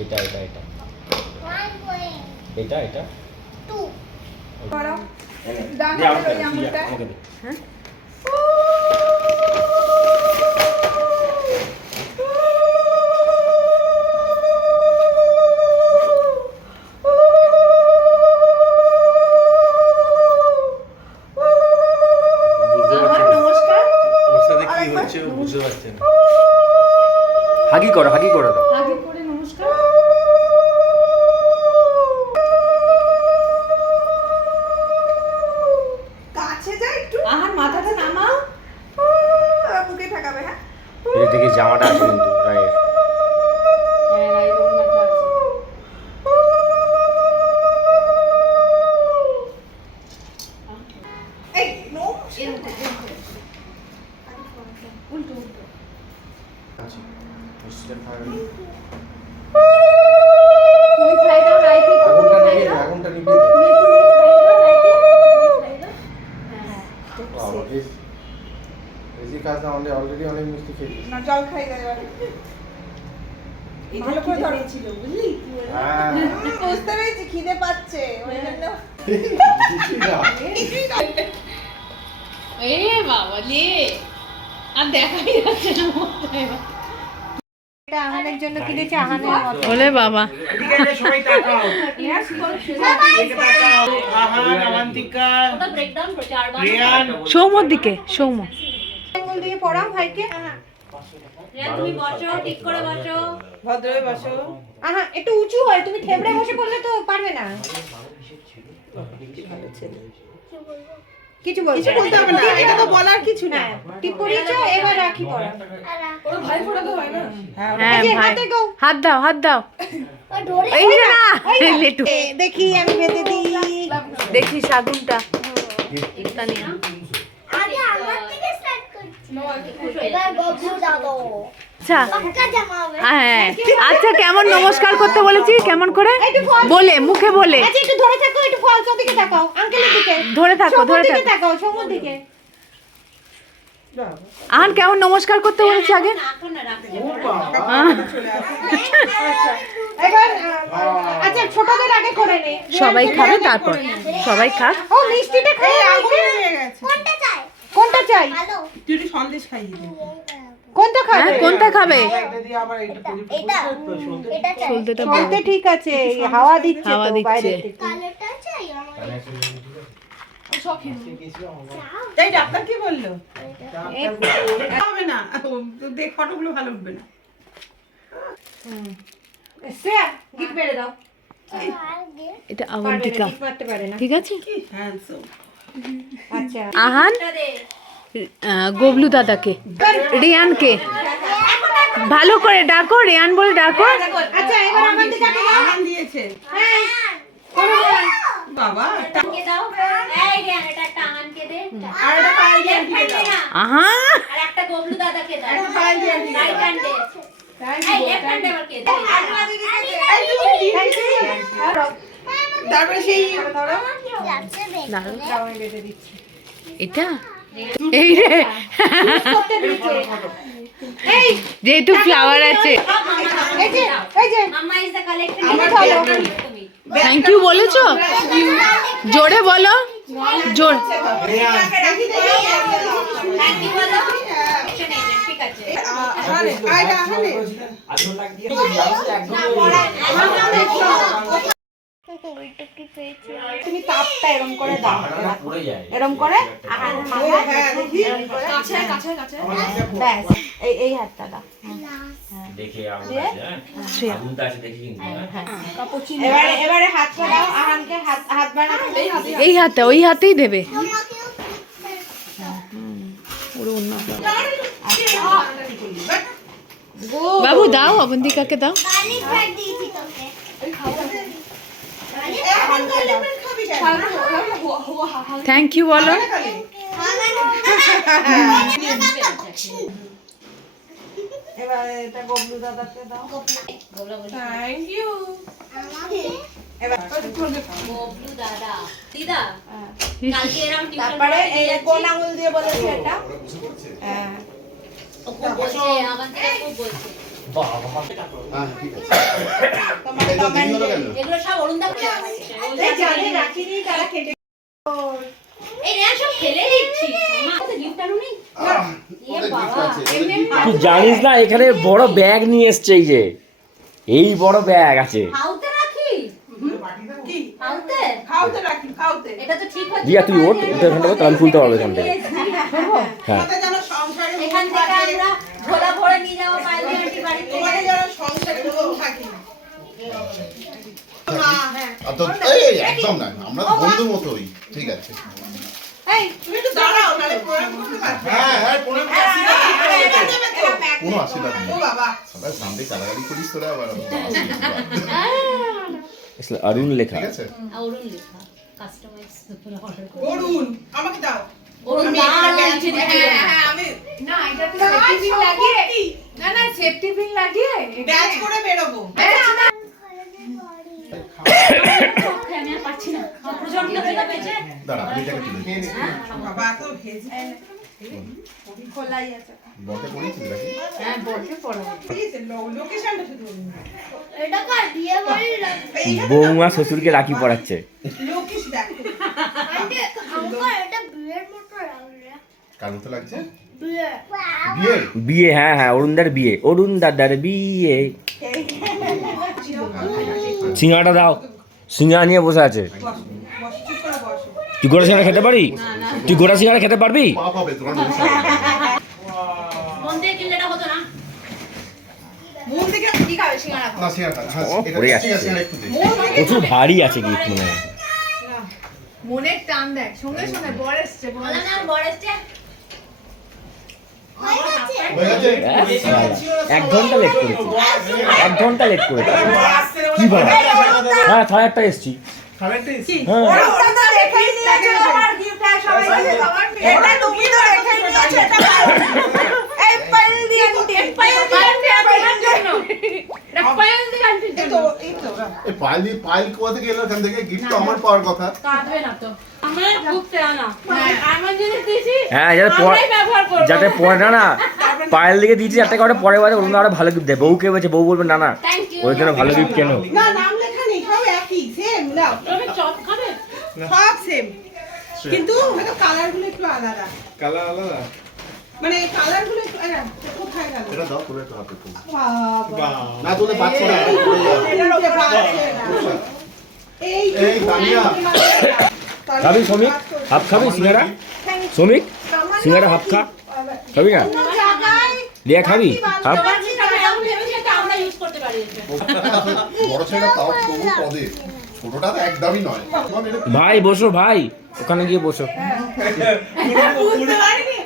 এটা এটা এটা এটা এটা টু করো দে আমাকে দে, আমাকে দে। হ্যাঁ হাগি করো দাও আগে করে নমস্কার কাছে যা একটু আহার মাথাটা নামাও বুকে ঠাকাবে হ্যাঁ এই থেকে জামাটা আছে কিন্তু রাইট হ্যাঁ রাইট ওর মাথা আছে এই নো উল্টো উল্টো আচ্ছা তুমি খাই দাও রাইটে আগুনটা নিভিয়ে দে তুমি একটু খাই দাও হ্যাঁ বাবা এই কাজ না অলরেডি অনেক মিষ্টি খেয়েছিস না জল খাই দাও এবার ভালো করে ধরেছিল বুঝলি হ্যাঁ বুঝতে পেরেছি খিদে পাচ্ছে ওই জন্য এ বাবা লে আর দেখাই যাচ্ছে না মোটাই এটা আহানের জন্য কিনেছে আহানের মতো ওলে বাবা এদিকে এসে সবাই তাকাও এদিকে তাকাও আহান অবন্তিকা ওটা ব্রেকডাউন করতে আর রিয়ান সৌমর দিকে সৌম আঙ্গুল দিয়ে পড়াও ভাইকে রিয়া তুমি বসো ঠিক করে বসো ভদ্রভাবে বসো আহা একটু উঁচু হয় তুমি থেবড়ে বসে পড়লে তো পারবে না কিছু বলতে হবে না এটা তো বলার কিছু না টিপ পরিয়েছো এবার রাখি পড়া ওর ভাই পড়া তো হয় না হ্যাঁ এই যে ভাই হাতে দাও হাত দাও ধরে এই যে না লেটু দেখি আমি বেঁধে দিই দেখি শাগুনটা একটা নিয়ে আগে আমার থেকে স্টার্ট করছি এবার গবু দাদো আচ্ছা পাক্কা জামা হবে হ্যাঁ আচ্ছা কেমন নমস্কার করতে বলেছি কেমন করে বলে মুখে বলে আচ্ছা একটু ধরে থাকো একটু ফলস দিকে তাকাও আঙ্কেলের দিকে ধরে থাকো সৌমুর দিকে তাকাও সৌমুর দিকে আহান কেমন নমস্কার করতে বলেছি আগে এবার আচ্ছা ছোটদের আগে করে নে সবাই খাবে তারপর সবাই খাক ও মিষ্টিটা খাই কোনটা চাই কোনটা চাই ভালো কোনটা খাবে হ্যাঁ কোনটা খাবে এটা এটা চাই সলতেটা চলতে ঠিক আছে হাওয়া দিচ্ছে হাওয়া তো দিচ্ছে। বাইরে থেকে কালোটা চাই আমার এই ডাক্তার কি বললো হবে না দেখ ফটোগুলো ভালো উঠবে না শ্রেয়া গিট মেরে দাও আগে এটা পারবে না, অবন্তিকা গিট মারতে পারে না ঠিক আছে কি হ্যান্ডসাম আচ্ছা আহান গবলু দাদাকে রিয়ানকে ভালো করে ডাকো রিয়ান বলে ডাকো আচ্ছা এবার আমার দিকে তাকাও। আহান দিয়েছে হ্যাঁ বাবা কে দাও এই রে এটা একটা আনকে দে আর একটা পায়ে দিয়ে আন্টিকে দাও আহা আর একটা গবলু দাদাকে দাও একটা পায়ে দিয়ে আন্টিকে রাইট দাও হ্যান্ড দে এই লেফট হ্যান্ড এবার কে দে তারপরে সেই ধরো দাঁড়াও, আমি বেঁধে দিচ্ছি এটা এই রে করতে দিচ্ছে এই যেহেতু ফ্লাওয়ার আছে এই যে এই যে মাম্মা ইজ দ্য কালেক্টর আমার ধরো তুমি থ্যাংক ইউ বলেছো জোরে বলো জোর থ্যাংক ইউ বলো ঠিক আছে আহানে আয়টা আহানে আগুন লাগ দিয়ে ওইটা কি পেয়েছি তুমি তাপটা এরকম করে দাও পড়ে যায় এরকম করে আহানের মাথায় হ্যাঁ দেখি ব্যাস এই হাতটা দাও দেখে আগুন আছে হ্যাঁ আগুনটা আছে দেখি কিন্তু হ্যাঁ এবারে হাতটা দাও আহানকে হাত বানাতে এই হাতে ওই হাতেই দেবে পুরো অন্য বাবু দাও অবন্তিকাকে দাও গার্লিক ব্রেড দিয়েছি তোকে থ্যাংক ইউ বলো এবার এটা গবলু দাদাকে দাও থ্যাংক ইউ এবার ববলু দাদা দিদা কালকে এরকম টিউশন তারপরে এই কোন আঙুল দিয়ে বলেছে এটা ও খুব বলছে আমার থেকে খুব বলছে হ্যাঁ ঠিক আছে এটা দেরি হলো কেন? এগুলো সব অরুণদা এই জানে রাখিনি তারা কেটে এই রে সব ফেলে দিচ্ছি মা তো গিফট আনুনি ওদের gift আছে, ওদের এমনি gift তুই জানিস না এখানে বড় ব্যাগ নিয়ে এসছে এই বড় ব্যাগ আছে। খাওতে রাখি কি খাওতে খাওতে রাখি খাওতে এটা তো ঠিক হচ্ছে দিয়া তুই ওঠ ওটা এখান থেকে তাহলে খুলতে পারবে এখান থেকে। হ্যাঁ তোমাদের যেন সংসারে এখান মন থেকে থাকে, আমরা ঝোলা ভরে নিয়ে যাবো পাইলি আন্টি বাড়িতে তোমাদের যেন সংসারে মন থাকে আর তো এই একদম না আমরা বন্ধু মতোই ঠিক আছে এই তুমি একটু দাঁড়াও নালে প্রণাম করতে পারবে হ্যাঁ হ্যাঁ কোনো কোনো আশীর্বাদ ও নেই বাবা সবাই সামনে কালাগালি করিস তোরা আবার আসলে অরুণ লেখা ঠিক আছে অরুণ লেখা কাস্টমাইজ অর্ডার করে অরুণ আমাকে দাও অরুণ আমি দাও একটা ব্যাগ নিচে হ্যাঁ, দিয়ে হ্যাঁ, আমি না এটা তো সেফটি পিন লাগিয়ে না সেফটি পিন লাগিয়ে ব্যাচ করে বেরোবো আমি আর পাচ্ছি না প্রচন্ড খিদে পেয়েছে দাঁড়া আমি এটাকে তুলে দিই বাবা তো ভেজি খোলাই আছে বলতে পড়েছিস নাকি হ্যাঁ বলতে পড়ো লোকেশনটা শুধু বলুন এটা কার বিয়ে বাড়ি বৌমা শ্বশুরকে রাখি পড়াচ্ছে। লোকেশ দেখো আন্টি আমাকে এটা বিয়ের মতো লাগছে কার মতো লাগছে বিয়ে বিয়ে বিয়ে হ্যাঁ হ্যাঁ অরুণদার বিয়ে অরুণ দাদার বিয়ে। সিঙ্গাটা দাও সিঙ্গা নিয়ে বসে আছে। বসো চুপ করে বসো তুই গোটা সিঙ্গারা খেতে পারি তুই গোটা সিঙ্গারা খেতে পারবি? পাপ হবে তোমার মন দিয়ে কিনলে এটা হতো না মন থেকে কি খাবে সিঙ্গারা না সিয়াটা হ্যাঁ ও, এটা পড়ে ঠিক যাচ্ছে। আছে একটু দে প্রচুর ভারী আছে গিফট মনে হয়। মনের টান দেখ সঙ্গে সঙ্গে বর এসছে বলে না বড় এসছে হয়ে গেছে এক ঘন্টা লেট করেছি 1 ঘন্টা লেট করেছি কি বল হ্যাঁ 1:30 এসছি হ্যাঁ ওরা তো দেখেই নিয়েছে আমার গিফটটা সবাই এটা তুমি তো দেখেই নিয়েছো এটা এই পাইল দিয়ে দিতে পাইল জন্য এটা পাইল দিয়ে আনতে এই তো এই পাইল কোথা থেকে এলো এখান থেকে গিফট তো আমার পাওয়ার কথা কাটবে না তো আমার খুবতে আনা আমার জিনিস দিছি হ্যাঁ যাতে পরে না পায়েল দিকে দিয়েছি একটা করে পরে বাজে অন্য আরো ভালো গিফট দেয় বউকে বলছে বউ বলবে না না থ্যাংক ইউ ওই জন্য ভালো গিফট কেন না নাম লেখা নেই সব একই সেম নাও তুমি চপ খাবে সব সেম কিন্তু হয়তো কালার গুলো একটু আলাদা কালার আলাদা মানে কালার গুলো একটু কোথায় গেল এটা দাও তোরা একটু হাতে তুল বাবা না তুলে পাচ্ছ না এটার উপরে পাচ্ছে না। এই এই তানিয়া খাবি শ্রমিক হাফ খাবি সিঙ্গারা শ্রমিক সিঙ্গারা হাফ খা খাবি না লিয়া খাবি হাফ আমরা ইউজ করতে পারি বড় ছেলেটা তাও তবু পদে ছোটটা তো একদমই নয় ভাই বসো ভাই ওখানে গিয়ে বসো বুঝতে পারিনি